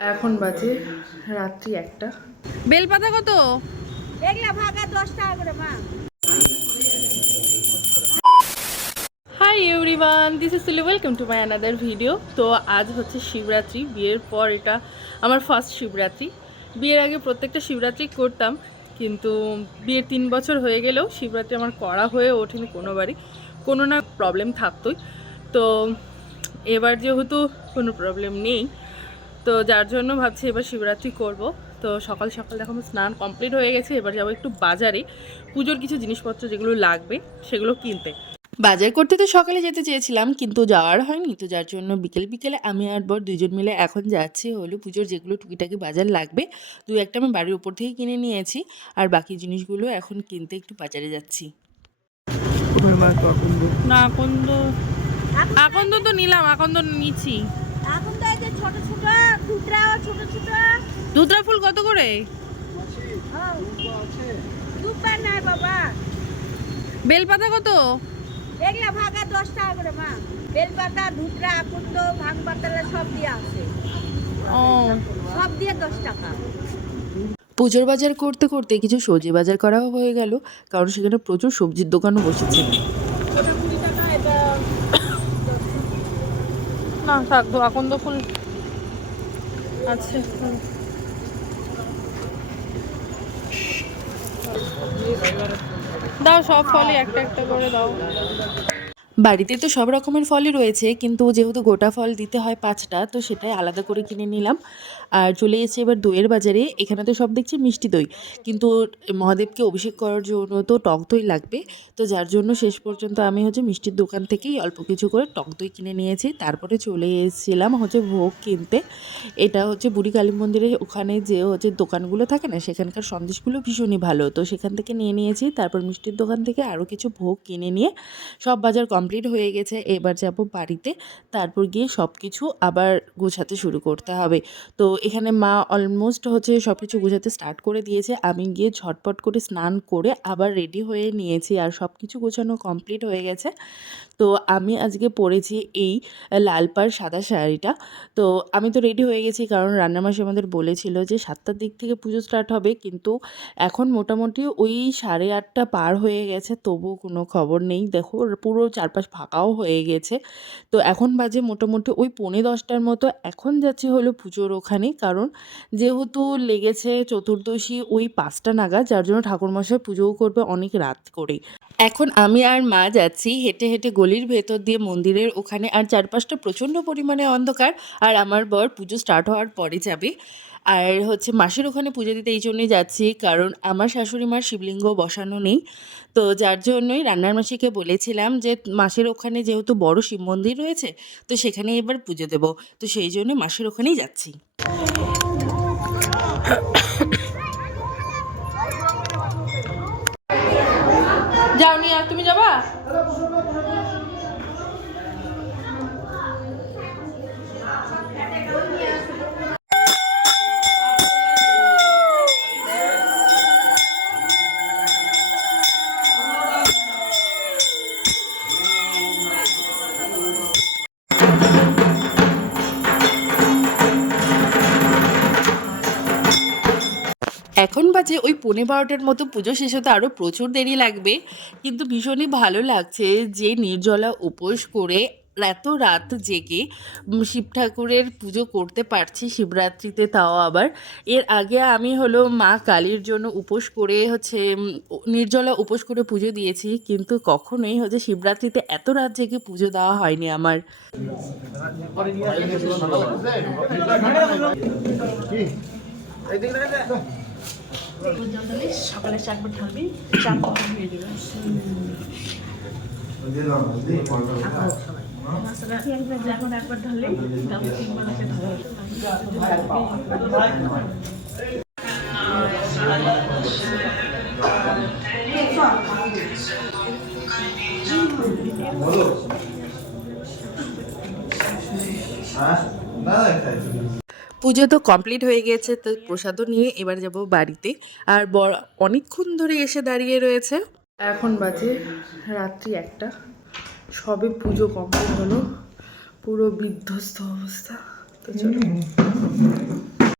এখন বাজে রাত্রি 1টা। বেলপাতা কত? এগুলা ভাগা 10 টাকা করে মা। Hi everyone, this is Sili, welcome to my another video. তো আজ হচ্ছে শিবরাত্রি। বিয়ের পর এটা আমার ফার্স্ট শিবরাত্রি। বিয়ের আগে প্রত্যেকটা শিবরাত্রি করতাম, কিন্তু বিয়ের 3 বছর হয়ে গেলেও শিবরাত্রি আমার করা হয়ে ওঠেনি কোনোবারই। কোনো না প্রবলেম থাকতোই। তো এবার যেহেতু কোনো প্রবলেম নেই, তো যার জন্য ভাবছি এবার শিবরাত্রি করব। তো সকাল সকাল দেখো আমার স্নান কমপ্লিট হয়ে গেছে। এবার যাবো একটু বাজারে, পুজোর কিছু জিনিসপত্র যেগুলো লাগবে সেগুলো কিনতে। বাজার করতে তো সকালে যেতে চেয়েছিলাম, কিন্তু যাওয়ার হয়নি। তো যার জন্য বিকেলে আমি আর বর দুজন মিলে এখন যাচ্ছি হলো পুজোর যেগুলো টুকিটাকি বাজার লাগবে। একটা আমি বাড়ির উপর থেকে কিনে নিয়েছি, আর বাকি জিনিসগুলো এখন কিনতে একটু বাজারে যাচ্ছি। না আকন্দ তো নিলাম, আকন্দ নিচ্ছি। এখন তো এই যে ছোট ছোট দুধরা ছোট ছোট দুধরা ফুল কত করে? দুপা নাই বাবা। বেলপাতা কত? এগুলা ভাগা 10 টাকা করে মা। বেলপাতা, দুধরা, আকন্দ, ভাঙ পাতালা সব দিয়ে আছে। ও, সব দিয়ে 10 টাকা। পুজোর বাজার করতে করতে কিছু সবজি বাজার করাও হয়ে গেল, কারণ সেখানে প্রচুর সবজির দোকানও বসেছে। না থাকবো, আকন্দ ফুল আছে। দাও, সব ফলই একটা একটা করে দাও। বাড়িতে তো সব রকমের ফলই রয়েছে, কিন্তু যেহেতু গোটা ফল দিতে হয় 5টা, তো সেটাই আলাদা করে কিনে নিলাম। আর চলে এসেছি এবার দইয়ের বাজারে। এখানে তো সব দেখছি মিষ্টি দই, কিন্তু মহাদেবকে অভিষেক করার জন্য তো টক দই লাগবে। তো যার জন্য শেষ পর্যন্ত আমি মিষ্টির দোকান থেকেই অল্প কিছু করে টক দই কিনে নিয়েছি। তারপরে চলে এসেছিলাম ভোগ কিনতে। এটা বুড়ি কালী মন্দিরের ওখানে যে দোকানগুলো থাকে না, সেখানকার সন্দেশগুলো ভীষণই ভালো। তো সেখান থেকে নিয়ে নিয়েছি। তারপর মিষ্টির দোকান থেকে আরও কিছু ভোগ কিনে নিয়ে সব বাজার কমপ্লিট হয়ে গেছে। এবার যাব বাড়িতে, তারপর গিয়ে সব কিছু আবার গোছাতে শুরু করতে হবে। তো এখানে মা অলমোস্ট সব কিছু গোছাতে স্টার্ট করে দিয়েছে। আমি গিয়ে ঝটপট করে স্নান করে আবার রেডি হয়ে নিয়েছি, আর সব কিছু গোছানো কমপ্লিট হয়ে গেছে। তো আমি আজকে পরেছি এই লাল পাড় সাদা শাড়িটা। তো আমি তো রেডি হয়ে গেছি, কারণ রান্নামাসি আমাদের বলেছিল যে 7টার দিক থেকে পুজো স্টার্ট হবে, কিন্তু এখন মোটামুটি ওই 8:30 পার হয়ে গেছে, তবুও কোনো খবর নেই। দেখো পুরো চারপাশ ফাঁকাও হয়ে গেছে। তো এখন বাজে মোটামুটি ওই 10:45 মতো। এখন যাচ্ছি পুজোর ওখানে, কারণ যেহেতু লেগেছে চতুর্দশী ওই 5টা নাগাদ, যার জন্য ঠাকুরমশাই পুজোও করবে অনেক রাত করে। এখন আমি আর মা যাচ্ছি হেঁটে হেঁটে গলির ভেতর দিয়ে মন্দিরের ওখানে, আর চারপাশটা প্রচণ্ড পরিমাণে অন্ধকার। আর আমার বর পুজো স্টার্ট হওয়ার পরে যাবে। আর মাসির ওখানে পুজো দিতে এই জন্যই যাচ্ছি, কারণ আমার শাশুড়ি মার শিবলিঙ্গ বসানো নেই। তো যার জন্যই রান্নার মাসিকে বলেছিলাম যে মাসির ওখানে যেহেতু বড় শিব মন্দির রয়েছে, তো সেখানে এবার পুজো দেবো। তো সেই জন্য মাসির ওখানেই যাচ্ছি। যাওনি? আর তুমি যাবা? এখন বাজে ওই 12:15 মতো। পুজো শেষ হতে আরও প্রচুর দেরি লাগবে, কিন্তু ভীষণই ভালো লাগছে যে নির্জলা উপোস করে এত রাত জেগে শিব ঠাকুরের পুজো করতে পারছি শিবরাত্রিতে, তাও আবার। এর আগে আমি মা কালীর জন্য উপোস করে নির্জলা উপোস করে পুজো দিয়েছি, কিন্তু কখনোই শিবরাত্রিতে এত রাত জেগে পুজো দেওয়া হয়নি আমার। সকালে চারবার ঢালবি, চারবার হয়ে যাবে। এখন একবার ঢাললেই পুজো তো কমপ্লিট হয়ে গেছে। তো প্রসাদও নিয়ে এবার যাব বাড়িতে। আর বর অনেকক্ষণ ধরে এসে দাঁড়িয়ে রয়েছে। এখন বাজে রাত্রি 1টা, সবে পুজো কমপ্লিট হলো, পুরো বিধ্বস্ত অবস্থা। তো চলো।